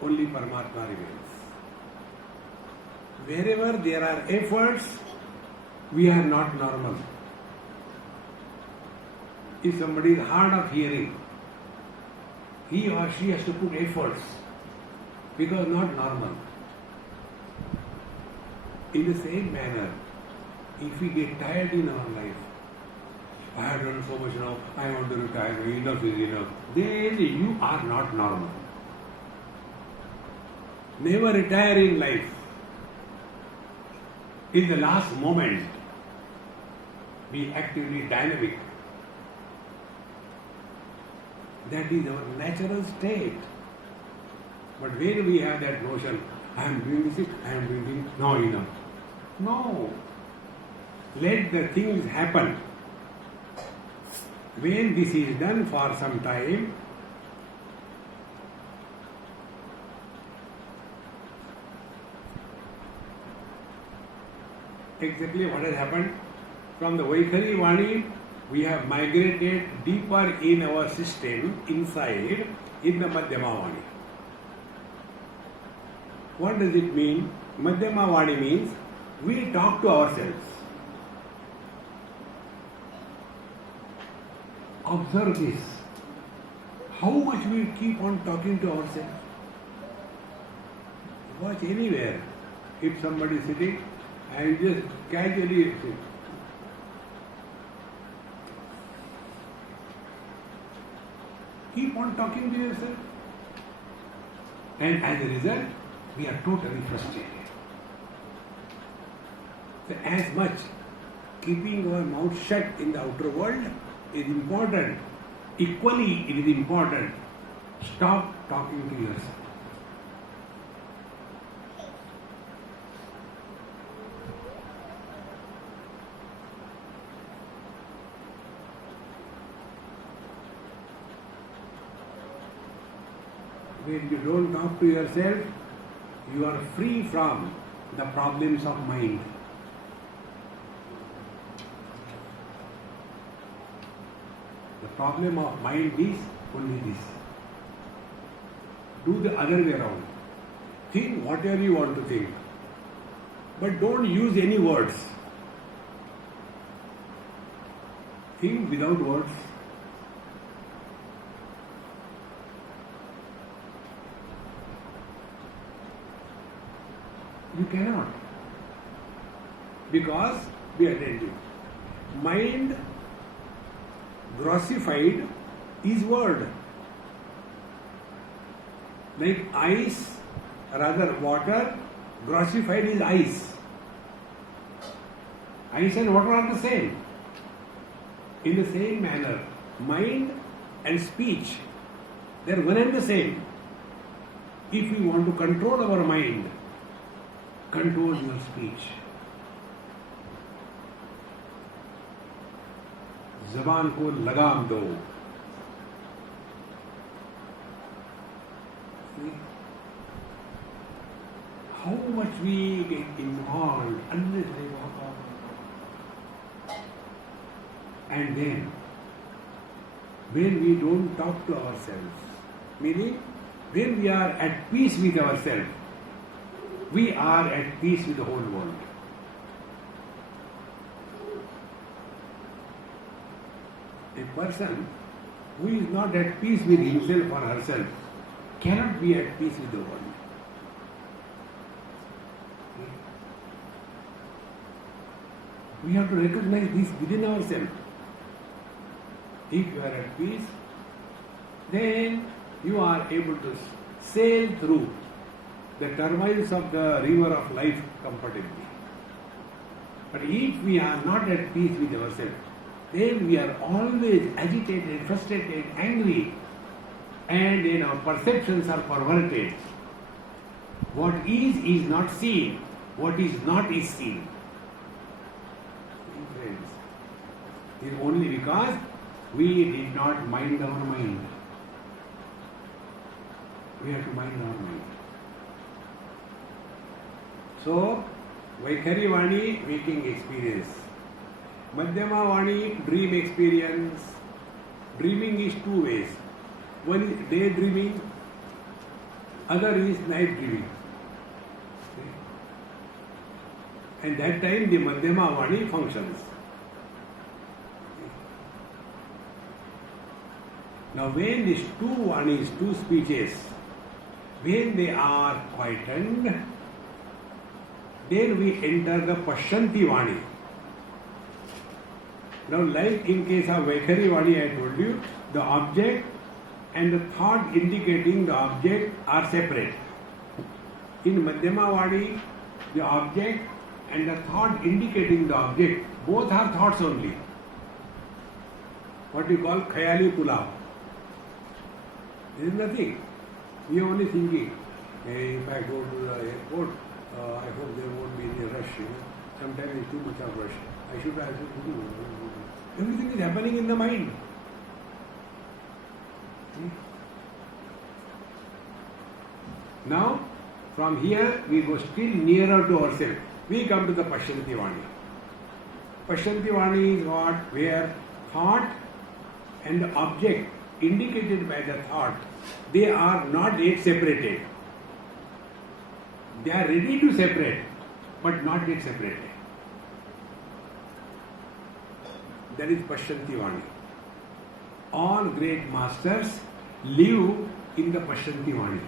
Only Paramatma remains. Wherever there are efforts, we are not normal. If somebody is hard of hearing, he or she has to put efforts, because not normal. In the same manner, if we get tired in our life, I have done so much now, I want to retire, enough is enough, then you are not normal. Never retire in life. In the last moment, be actively dynamic. That is our natural state. But when we have that notion, I am doing this, I am doing this, no enough. No. Let the things happen. When this is done for some time, exactly what has happened? From the Vaikhari Vani, we have migrated deeper in our system, inside, in the Madhyama Vani. What does it mean? Madhyama Vani means we talk to ourselves. Observe this. How much we keep on talking to ourselves. Watch anywhere. If somebody is sitting and just casually sit. Keep on talking to yourself. And as a result, we are totally frustrated. So as much keeping our mouth shut in the outer world is important, equally it is important, stop talking to yourself. When you don't talk to yourself, you are free from the problems of mind. The problem of mind is only this. Do the other way around. Think whatever you want to think. But don't use any words. Think without words. You cannot. Because, be attentive. Mind grossified is word. Like ice, rather water, grossified is ice. Ice and water are the same. In the same manner, mind and speech, they are one and the same. If we want to control our mind, control your speech. जबान को लगाम दो. How much we get involved unnecessarily. And then, when we don't talk to ourselves, meaning when we are at peace with ourselves, we are at peace with the whole world. A person who is not at peace with himself or herself cannot be at peace with the world. We have to recognize this within ourselves. If you are at peace, then you are able to sail through the turmoils of the river of life comfortably. But if we are not at peace with ourselves, then we are always agitated, frustrated, angry, and then our perceptions are perverted. What is not seen. What is not is seen. Friends, it is only because we did not mind our mind. We have to mind our mind. So, Vaikhari Vani, waking experience. Madhyama Vani, dream experience. Dreaming is two ways. One is daydreaming, other is night dreaming. And that time the Madhyama Vani functions. Now when these two Vanis, two speeches, when they are quietened, then we enter the Pashyanti Vani. Now like in case of Vaikhari Vani I told you, the object and the thought indicating the object are separate. In Madhyama Vani, the object and the thought indicating the object, both are thoughts only. What you call khayali pulav. There is nothing. We are only thinking, hey, if I go to the airport, I hope there won't be any rush. Sometimes it's too much of rush. I should do. Everything is happening in the mind. Now, from here we go still nearer to ourselves. We come to the Pashyanti Vani. Pashyanti Vani is what? Where thought and the object indicated by the thought, they are not yet separated. They are ready to separate, but not yet separated. That is Pashyanti Vani. All great masters live in the Pashyanti Vani.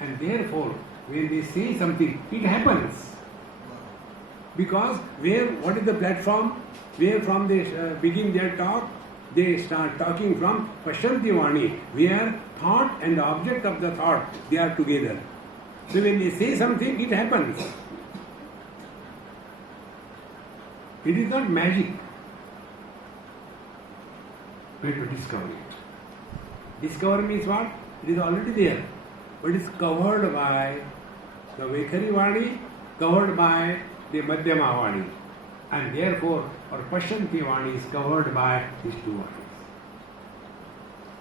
And therefore, when they say something, it happens. Because what is the platform? Where from they begin their talk, they start talking from Pashyanti Vani, where thought and the object of the thought, they are together. So when they say something, it happens. It is not magic. We have to discover it. Discover means what? It is already there. But it is covered by the Vaikhari Vani, covered by the Madhyama Vani. And therefore, our Pashyanti Vani is covered by these two Vanis.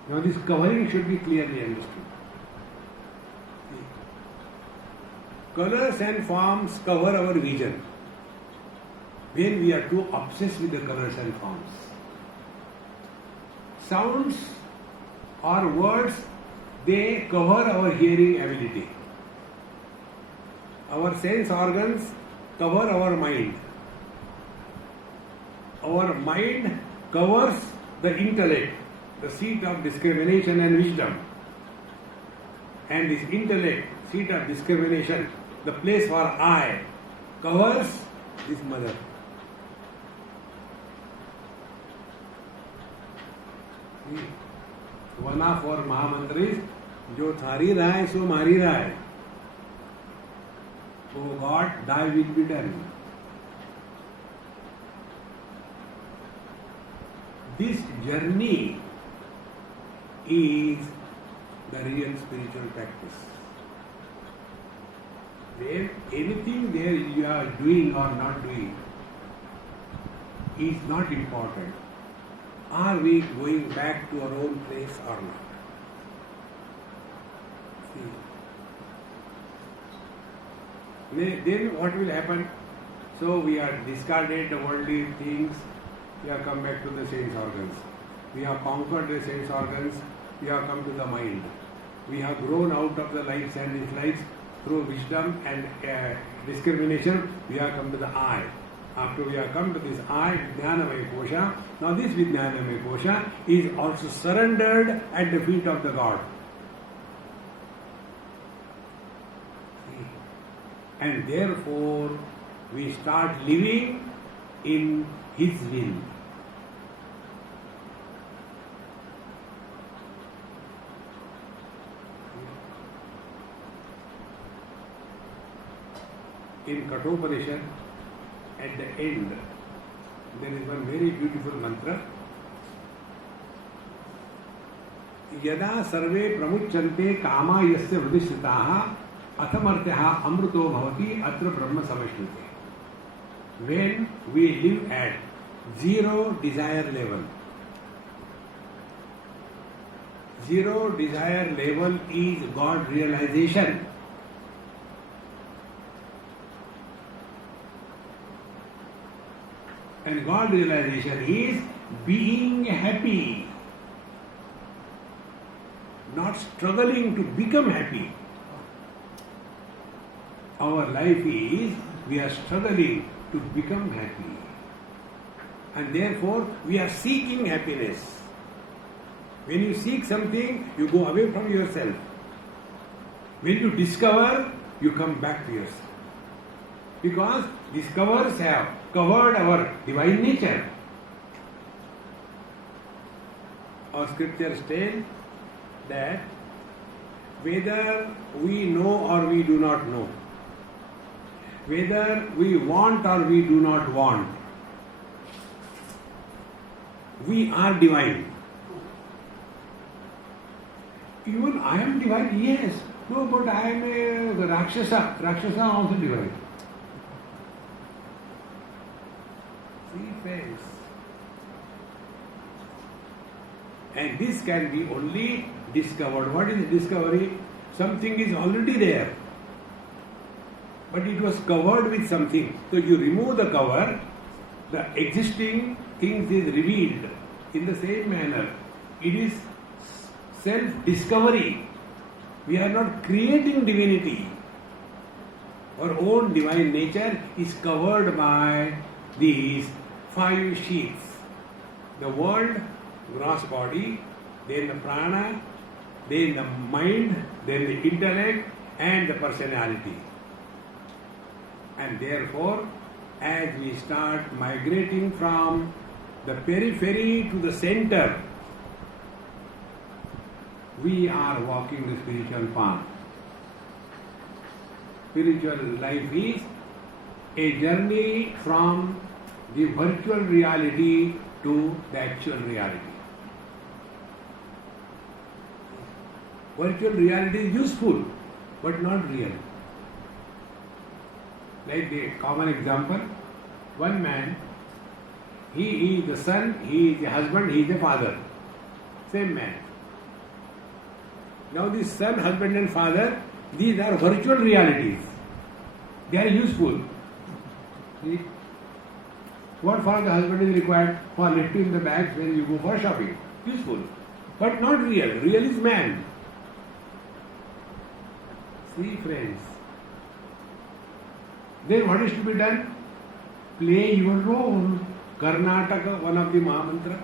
Now this covering should be clearly understood. Colors and forms cover our vision when we are too obsessed with the colors and forms. Sounds or words, they cover our hearing ability. Our sense organs cover our mind. Our mind covers the intellect, the seat of discrimination and wisdom. And this intellect, seat of discrimination, the place for I, covers this mother. One of our Mahamantras, जो थारी रहा है सो मारी रहा है. Oh God, thy will be done. This journey is the real spiritual practice. There, anything there you are doing or not doing is not important. Are we going back to our own place or not? See. Then what will happen? So we are discarded the worldly things, we have come back to the sense organs. We have conquered the sense organs, we have come to the mind. We have grown out of the likes and dislikes through wisdom and discrimination, we have come to the I. After we have come to this I, Vijnanamaya Kosha, now this Vijnanamaya Kosha is also surrendered at the feet of the God. And therefore, we start living in His will. In Kathopanishad, at the end, there is one very beautiful mantra. Yada sarve pramuchyante kama yasya vridishritaha athamartyaha amruto bhavati atra brahma samashruti. When we live at zero desire level is God realization. And God realization is being happy, not struggling to become happy. Our life is, we are struggling to become happy. And therefore, we are seeking happiness. When you seek something, you go away from yourself. When you discover, you come back to yourself. Because discoverers have covered our divine nature. Our scriptures tell that whether we know or we do not know, whether we want or we do not want, we are divine. Even I am divine, yes. No, but I am a Rakshasa. Rakshasa also divine. See, friends. And this can be only discovered. What is discovery? Something is already there, but it was covered with something. So you remove the cover, the existing things is revealed. In the same manner, it is self-discovery. We are not creating divinity. Our own divine nature is covered by these 5 sheets. The world, gross body, then the prana, then the mind, then the intellect and the personality. And therefore, as we start migrating from the periphery to the center, we are walking the spiritual path. Spiritual life is a journey from the virtual reality to the actual reality. Virtual reality is useful, but not real. Like the common example, one man, he is the son, he is the husband, he is the father. Same man. Now this son, husband and father, these are virtual realities. They are useful. See? What for the husband is required? For lifting the bags when you go for shopping. Useful. But not real. Real is man. See, friends. Then what is to be done? Play your role. Karnataka, one of the Mahamantra.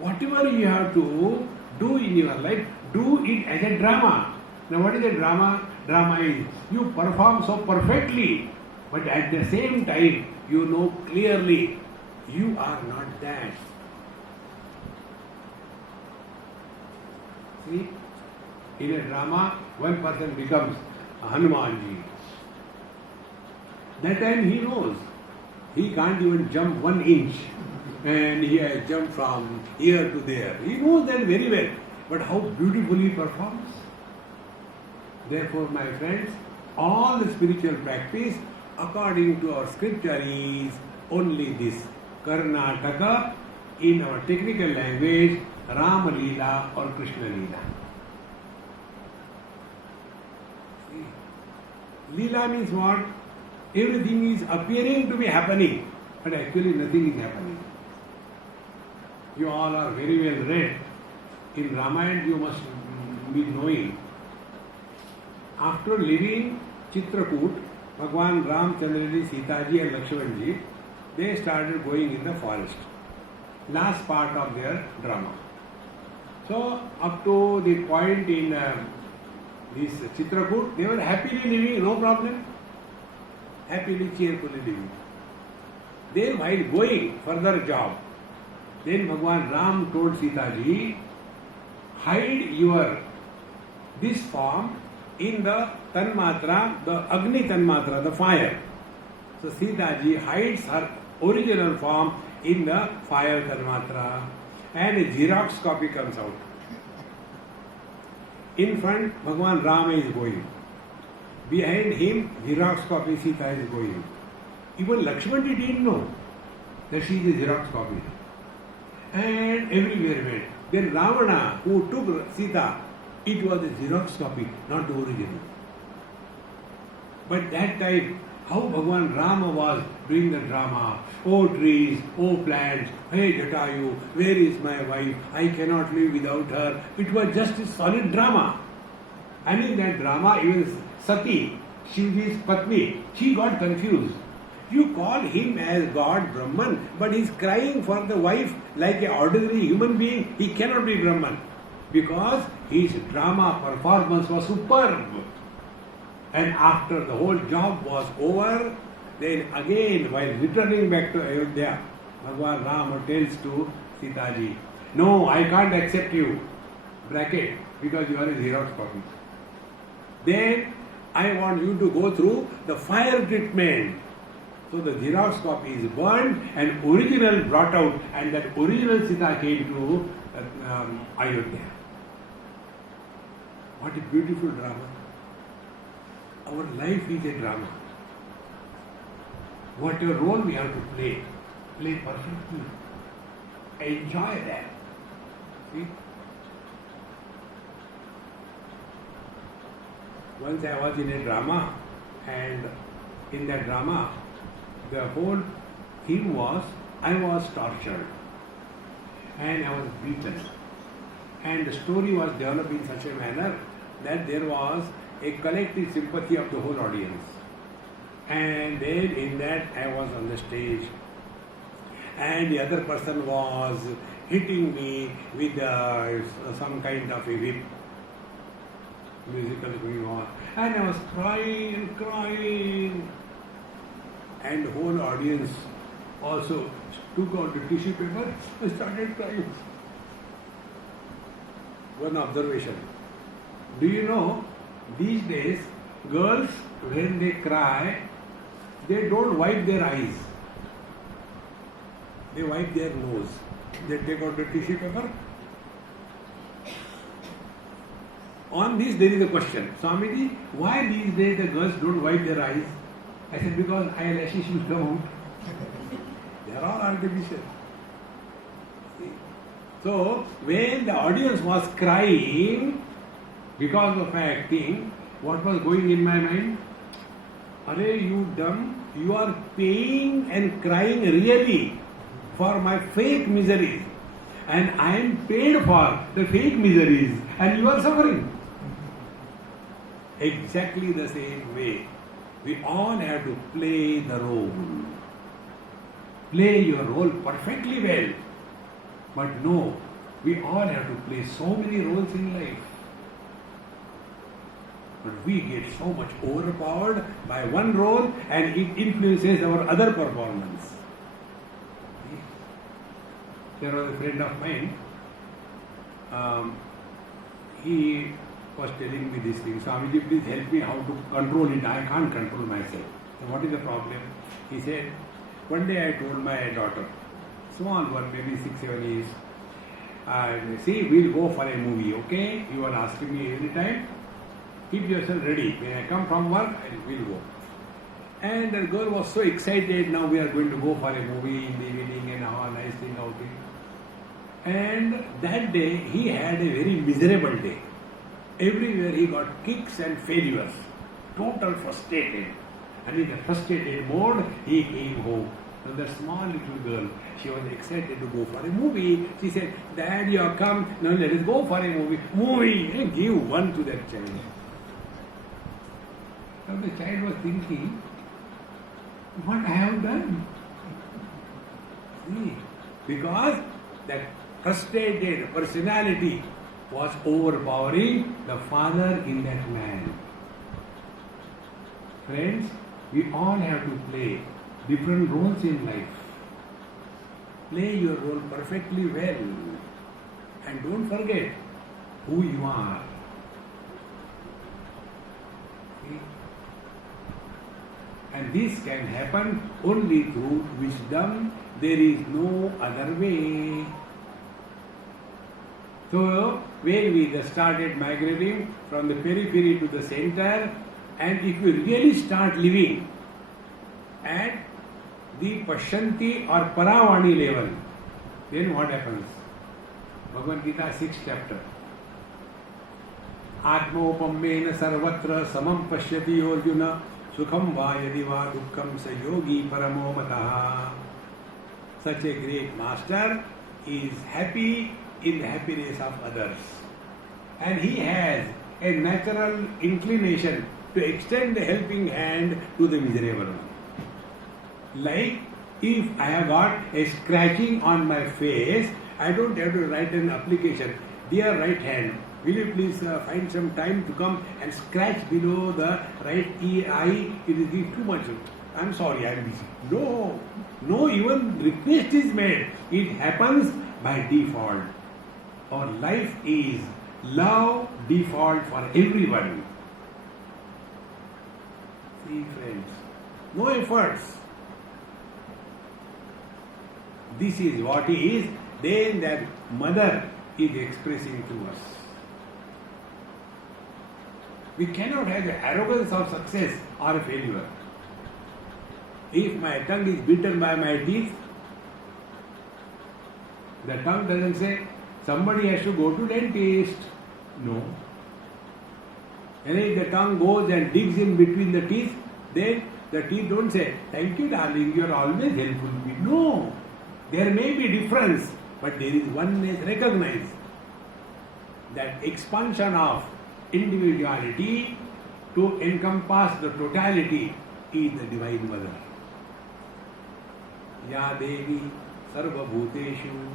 Whatever you have to do in your life, do it as a drama. Now what is a drama? Drama is you perform so perfectly, but at the same time you know clearly you are not that. See, in a drama, one person becomes a Hanumanji, That time he knows. He can't even jump 1 inch. And he has jumped from here to there. He knows that very well. But how beautifully he performs. Therefore, my friends, all the spiritual practice according to our scripture is only this. Karnataka, in our technical language, Rama Leela or Krishna Leela. Leela means what? Everything is appearing to be happening, but actually nothing is happening. You all are very well read. In Ramayana you must be knowing. After leaving Chitrakoot, Bhagwan Ramchandraji, Sitaji and Lakshmanji, they started going in the forest. Last part of their drama. So up to the point in this Chitrakoot, they were happily living, no problem. Happily, cheerfully living. Then while going further job, then Bhagwan Ram told Sitaji, hide your this form in the Tanmatra, the Agni Tanmatra, the fire. So Sitaji hides her original form in the fire Tanmatra and a Xerox copy comes out. In front, Bhagwan Rama is going. Behind him, Xerox copy Sita is going. Even Lakshmana didn't know that she is a Xerox copy. And everywhere went. Then Ravana, who took Sita, it was a Xerox copy, not the original. But that time, how Bhagwan Rama was doing the drama. Oh trees, oh plants, hey Jatayu, where is my wife? I cannot live without her. It was just a solid drama. And in that drama, even Sati, Shivji's Patni, she got confused. You call him as God Brahman, but he is crying for the wife like an ordinary human being. He cannot be Brahman because his drama performance was superb. And after the whole job was over, then again while returning back to Ayodhya, Bhagwan Rama tells to Sitaji, no, I can't accept you, bracket, because you are a Xerox copy. Then I want you to go through the fire treatment. So the Xerox copy is burned and original brought out, and that original Sita came to Ayodhya. What a beautiful drama. Our life is a drama. Whatever role we have to play perfectly. Enjoy that. See? Once I was in a drama, and in that drama, the whole theme was, I was tortured and I was beaten. And the story was developed in such a manner that there was a collective sympathy of the whole audience. And then in that I was on the stage and the other person was hitting me with some kind of a whip, musical going on, and I was crying, and the whole audience also took out the tissue paper and started crying. One observation. Do you know, these days, girls, when they cry, they don't wipe their eyes. They wipe their nose. They take out the tissue paper. On this, there is a question. Swamiji, why these days the girls don't wipe their eyes? I said, because eyelashes will come out. They are all artificial. So, when the audience was crying because of acting, what was going in my mind? Are you dumb? You are paying and crying really for my fake miseries. And I am paid for the fake miseries. And you are suffering. Exactly the same way. We all have to play the role. Play your role perfectly well. But no, we all have to play so many roles in life. But we get so much overpowered by one role and it influences our other performance. There was a friend of mine, he was telling me this thing, Swamiji, please help me how to control it. I can't control myself. So what is the problem? He said, one day I told my daughter, small one, maybe 6-7 years, and see, we'll go for a movie, okay? You are asking me every time. Keep yourself ready. When I come from work, we'll go. And the girl was so excited, now we are going to go for a movie in the evening and a nice thing outing. And that day, he had a very miserable day. Everywhere he got kicks and failures. Total frustrated. And in the frustrated mode, he came home. So the small little girl, she was excited to go for a movie. She said, Dad, you have come, now let us go for a movie. Movie! And give one to that child. Now the child was thinking, what I have done? See, because that frustrated personality was overpowering the father in that man. Friends, we all have to play different roles in life. Play your role perfectly well. And don't forget who you are. See? And this can happen only through wisdom. There is no other way. So, when we started migrating from the periphery to the center, and if we really start living at the Pashyanti or Paravani level, then what happens? Bhagavad Gita 6th chapter. Atmopamena sarvatra samam pashyati Arjuna sukham va yadi va dukkham sa yogi paramo mataha. Such a great master is happy in the happiness of others. And he has a natural inclination to extend the helping hand to the miserable one. Like if I have got a scratching on my face, I don't have to write an application. Dear right hand, will you please find some time to come and scratch below the right eye? It is too much. I'm sorry, I'm busy. No, even request is made. It happens by default. Our life is love default for everyone. See, friends, no efforts. This is what is, then that mother is expressing to us. We cannot have the arrogance of success or failure. If my tongue is bitten by my teeth, the tongue doesn't say, somebody has to go to dentist. No. And if the tongue goes and digs in between the teeth, then the teeth don't say, thank you darling, you are always helpful to me. No. There may be difference, but there is oneness recognized. That expansion of individuality to encompass the totality is the Divine Mother. Ya Devi Sarva Bhuteshu.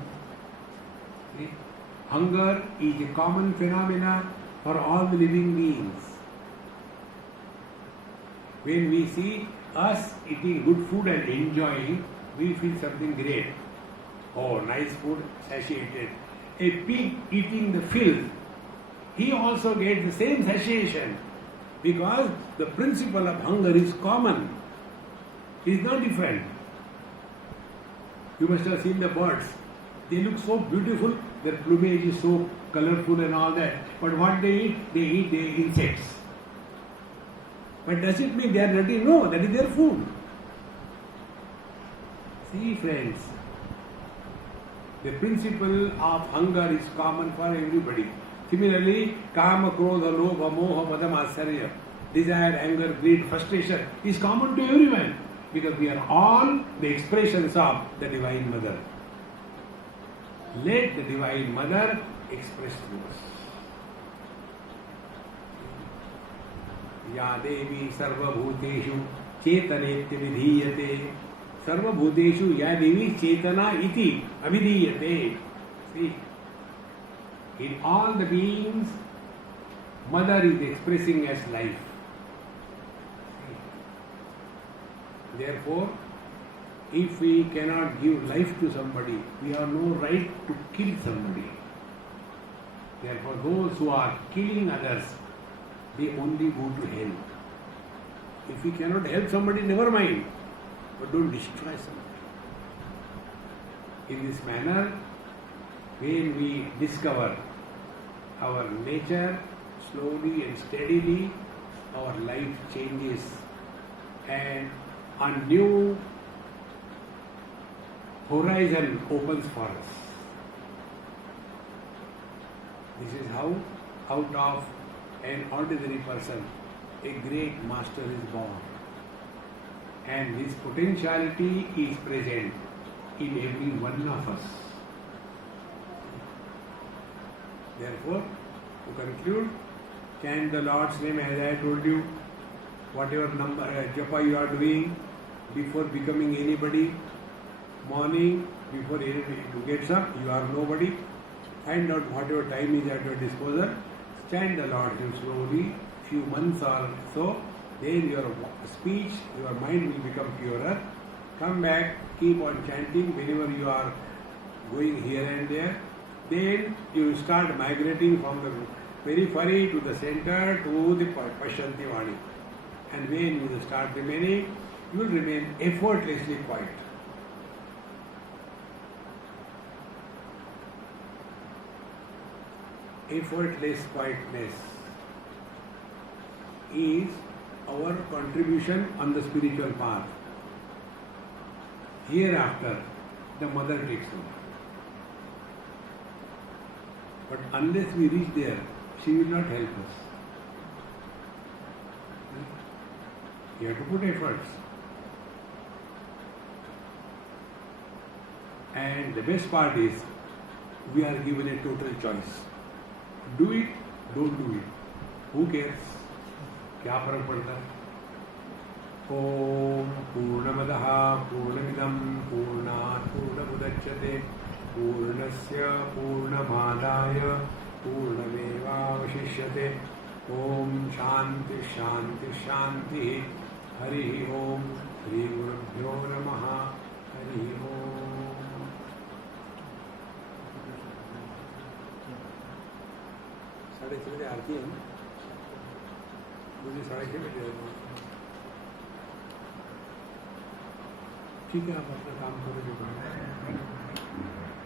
Hunger is a common phenomena for all the living beings. When we see us eating good food and enjoying, we feel something great. Oh, nice food, satiated. A pig eating the filth, he also gets the same satiation because the principle of hunger is common. It is not different. You must have seen the birds. They look so beautiful, their plumage is so colorful and all that. But what they eat? They eat the insects. But does it mean they are dirty? No, that is their food. See, friends, the principle of hunger is common for everybody. Similarly, kama, krodha, lobha, moha, madam, asarya, desire, anger, greed, frustration is common to everyone because we are all the expressions of the Divine Mother. Let the Divine Mother express to us. Ya Devi Sarva Bhuteshu Chetanetya Vidhiyate. Sarva Bhuteshu Ya Devi Chetana Iti Avidhiyate. See, in all the beings, Mother is expressing as life. Therefore, if we cannot give life to somebody, we have no right to kill somebody. Therefore, those who are killing others, they only go to hell. If we cannot help somebody, never mind. But don't destroy somebody. In this manner, when we discover our nature, slowly and steadily, our life changes and a new horizon opens for us. This is how out of an ordinary person a great master is born. And this potentiality is present in every one of us. Therefore, to conclude, chant the Lord's name as I told you, whatever number japa you are doing before becoming anybody, morning before anybody gets up, you are nobody. Find out whatever time is at your disposal, chant the Lord's name slowly, few months or so, then your speech, your mind will become purer. Come back, keep on chanting whenever you are going here and there. Then you start migrating from the periphery to the center to the Pashyanti Vani. And when you start remaining, you will remain effortlessly quiet. Effortless quietness is our contribution on the spiritual path. Hereafter, the mother takes over. But unless we reach there, she will not help us. You have to put efforts. And the best part is, we are given a total choice. Do it, don't do it. Who cares? क्या फर्क पड़ता है? ओम पूर्णमदः पूर्णमिदं पूर्णात् पूर्णमुदच्यते पूर्णस्य पूर्णमादाय पूर्णमेवावशिष्यते. ओम शांति शांति शांति. हरि ओम. श्री गुरुभ्यो नमः. हरि ओम. साढ़े 6 बजे आरती है. मुझे 6:30 बजे ठीक है, आप अपना काम करो जो करना है.